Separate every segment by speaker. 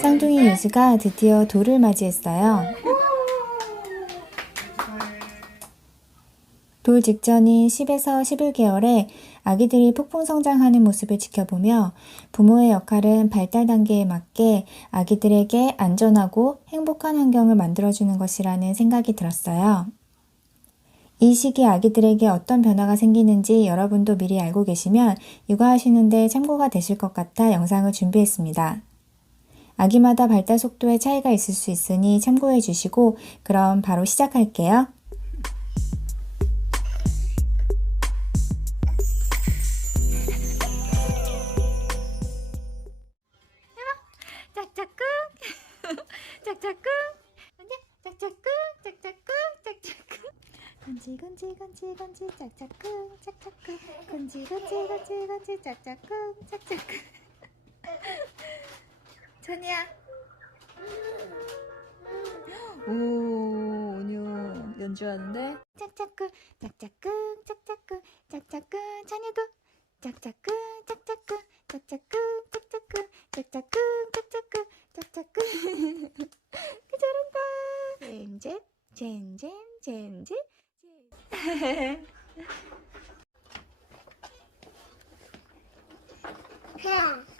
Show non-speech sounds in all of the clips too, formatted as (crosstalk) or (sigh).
Speaker 1: 쌍둥이 유즈가 드디어 돌을 맞이했어요. 돌 직전인 10에서 11개월에 아기들이 폭풍 성장하는 모습을 지켜보며 부모의 역할은 발달 단계에 맞게 아기들에게 안전하고 행복한 환경을 만들어주는 것이라는 생각이 들었어요. 이 시기 아기들에게 어떤 변화가 생기는지 여러분도 미리 알고 계시면 육아하시는데 참고가 되실 것 같아 영상을 준비했습니다. 아기마다 발달 속도에 차이가 있을 수 있으니 참고해 주시고 그럼 바로 시작할게요.
Speaker 2: 짝짝꿍 짝짝꿍 건지 짝짝꿍 짝짝꿍 전이야? 오 온유 연주하는데? 짝짝꿍 짝짝꿍 짝짝꿍 짝짝꿍 찬이도 짝짝꿍 짝짝꿍 짝짝꿍 짝짝꿍 짝짝꿍 짝짝꿍 짝짝꿍 그 잘한다. 젠젠 젠젠 젠젠. 온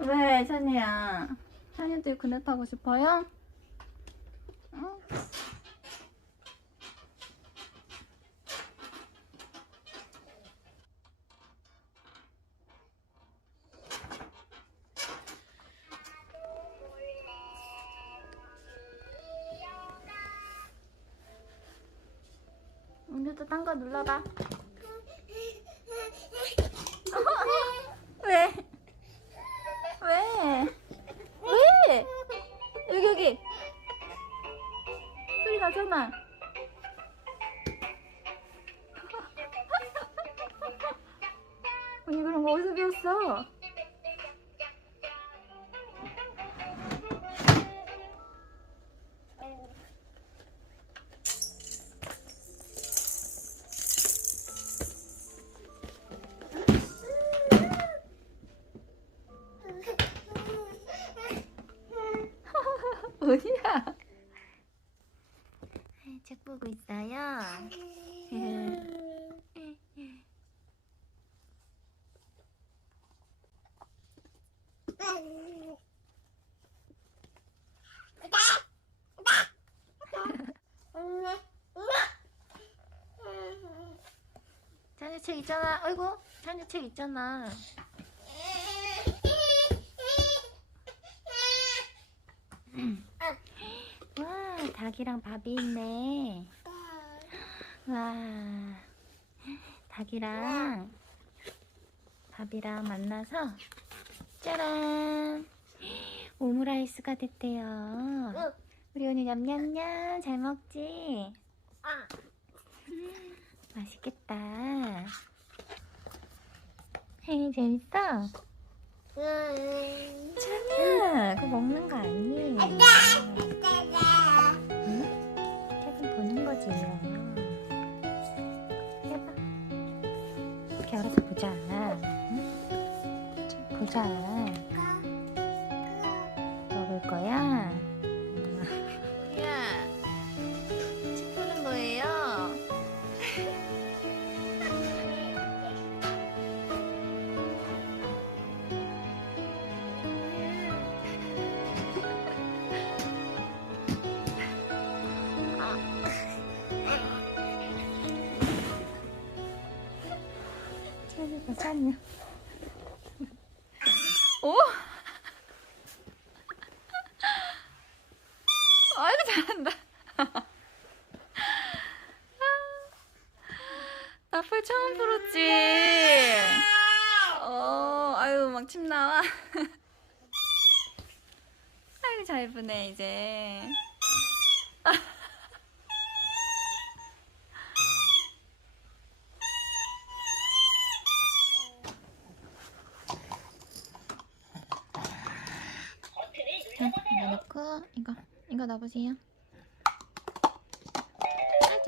Speaker 2: 왜, 찬이야? 찬이도 그네 타고 싶어요? 딴거 눌러봐. 책 있잖아. 아이고, 찬이 책 있잖아. 와, 닭이랑 밥이 있네. 와, 닭이랑 밥이랑 만나서 짜란 오므라이스가 됐대요. 우리 오늘 냠냠냠 잘 먹지? 음, 맛있겠다. 헤이 재밌어? 찬이야, 그거 먹는 거 아니에요. 응? 책은 보는 거지. 해봐. 이렇게 알아서 보자. 응? 좀 보자. 먹을 거야? 야, 나풀 처음 풀었지. 어, 아유 막 침 나와. (laughs) 아이고 잘 부네 이제. 자, 이거 넣고 이거 이거 넣어보세요.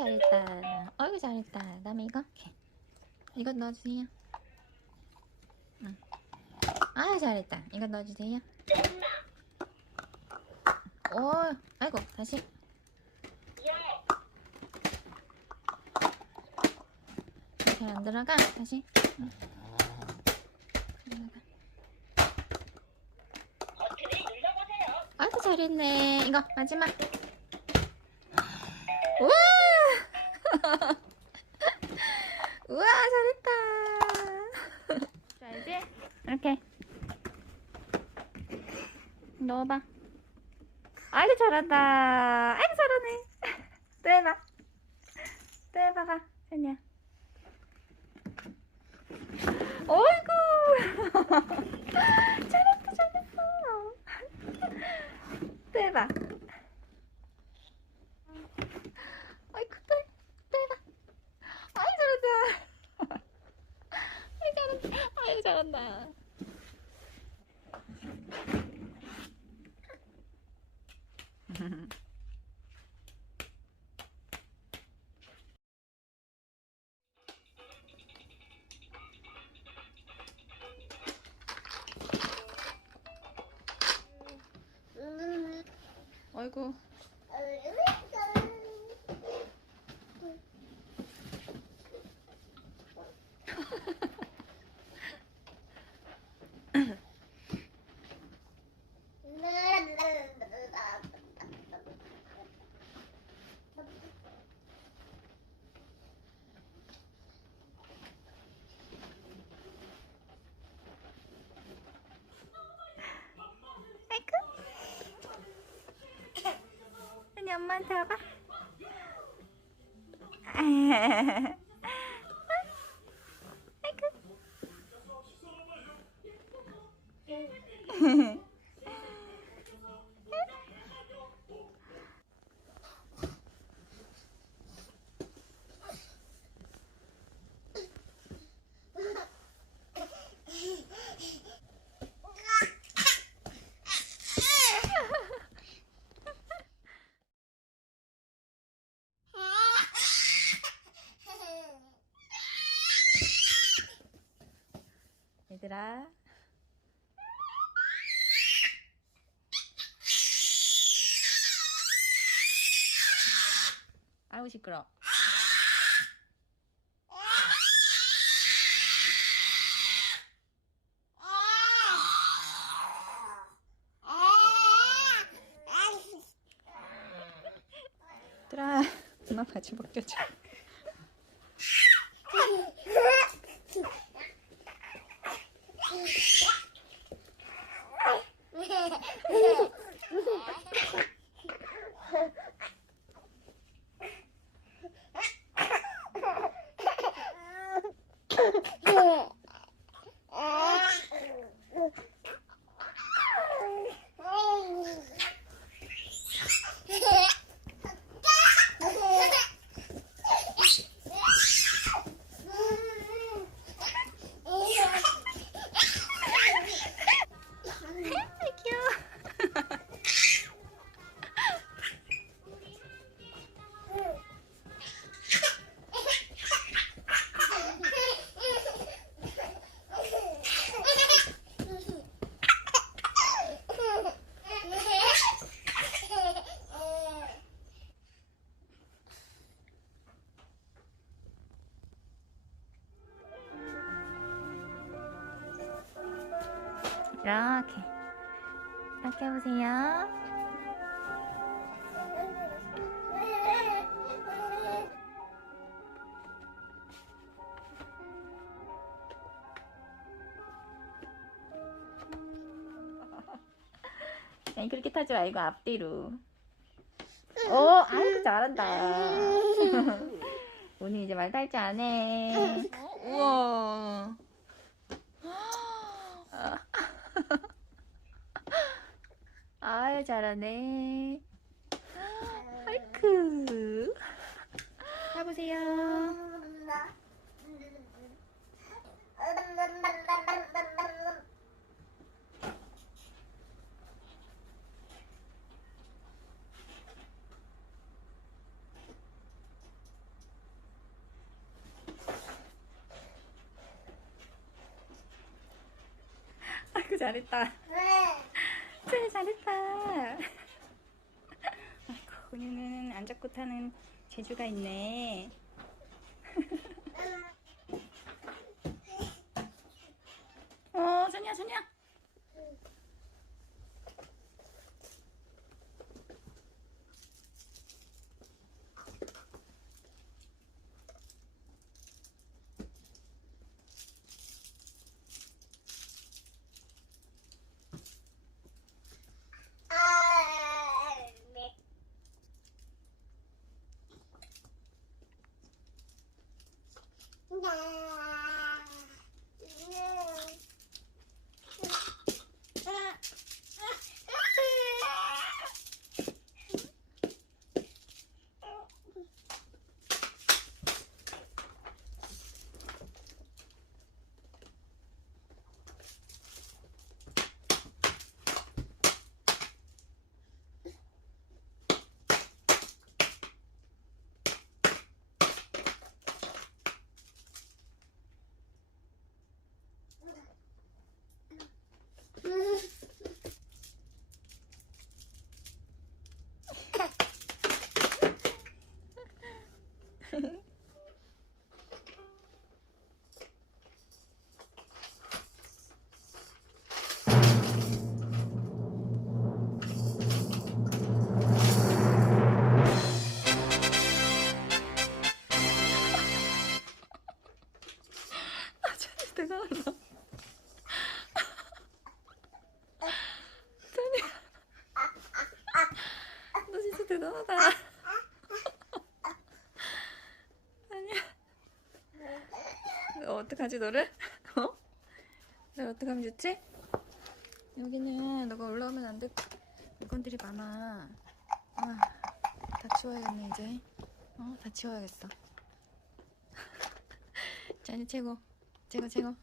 Speaker 2: 아 잘했다. 어이구 잘했다. 그다음에 이거 이렇게. 이거 넣어주세요. 응. 아 잘했다. 이거 넣어주세요. 오, 아이고 다시. 잘 안 들어가. 다시. 아이고 잘했네. 이거 마지막. 우와! (laughs) 우와 잘했다. 자 이제 이렇게 넣어봐. 아이고 잘한다. 아이고 잘하네. (laughs) 또 해봐. 또 해봐봐. 현이야. 어이구. (laughs) 잘했다 잘했어. 또 해봐. 아이고 또, 해- 또 해봐. 아이 잘한다. 아이 잘한다. 아이 (laughs) 잘한다. (laughs) 아이고. 아이고. 현이 엄마 얘들아. 아이고 시끄러. 얘들아, 엄마 바지 벗겨줘. 이렇게. 이렇게 해보세요. 그냥 그렇게 타지 말고 앞뒤로. 어, 오 아이고 그 잘한다. (laughs) 오늘 이제 말 탈 줄 아네. 우와. 잘하네. 아이쿠. 가보세요. 아이고 잘했다. 진짜 잘했다. (laughs) 아이고 은유는 안 잡고 타는 재주가 있네. (laughs) 어, 선이야, 선이야. 아, 진짜 대단하다. 아니야. 너 어떡하지 너를? 어? 너 어떡하면 좋지? 여기는 너가 올라오면 안될 물건들이 많아. 아, 다 치워야겠네 이제. 어, 다 치워야겠어. (laughs) 자니 최고. 최고 최고.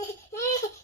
Speaker 2: (laughs)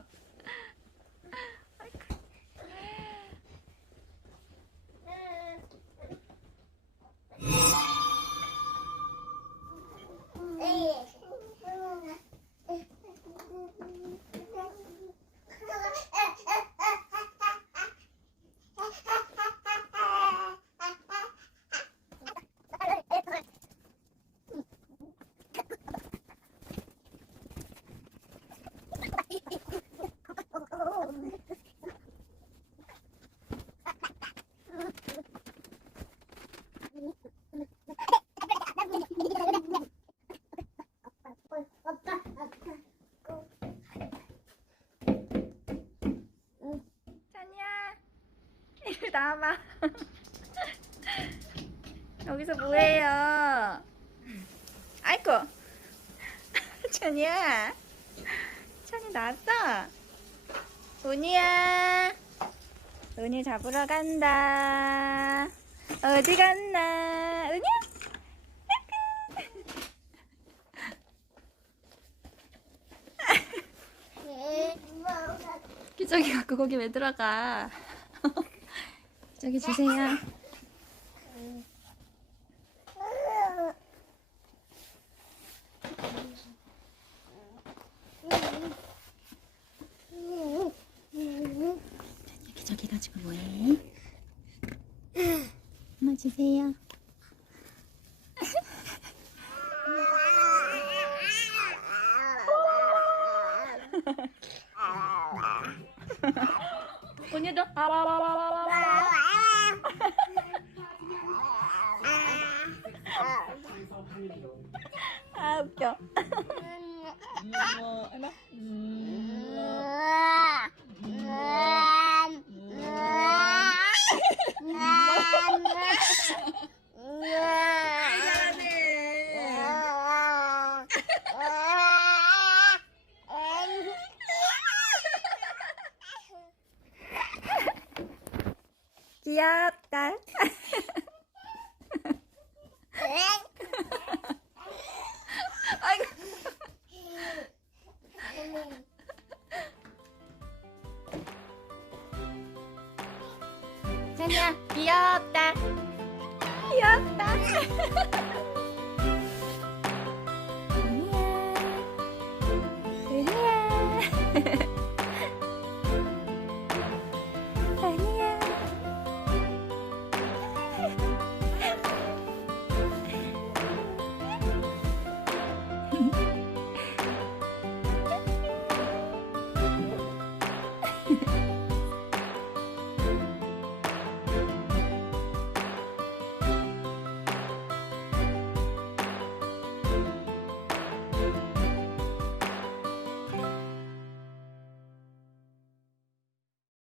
Speaker 2: (laughs) 여기서 뭐해요 아이고 (laughs) 찬이야. 찬이 나왔어. 운이야. 운이 잡으러 간다. 어디 갔나? 운이야? 기저귀 갖고 거기 왜 들어가? (laughs) 저기 주세요. 기저귀 가지고 뭐해? 엄마 주세요. 언니도 아라라라라라. 귀엽다.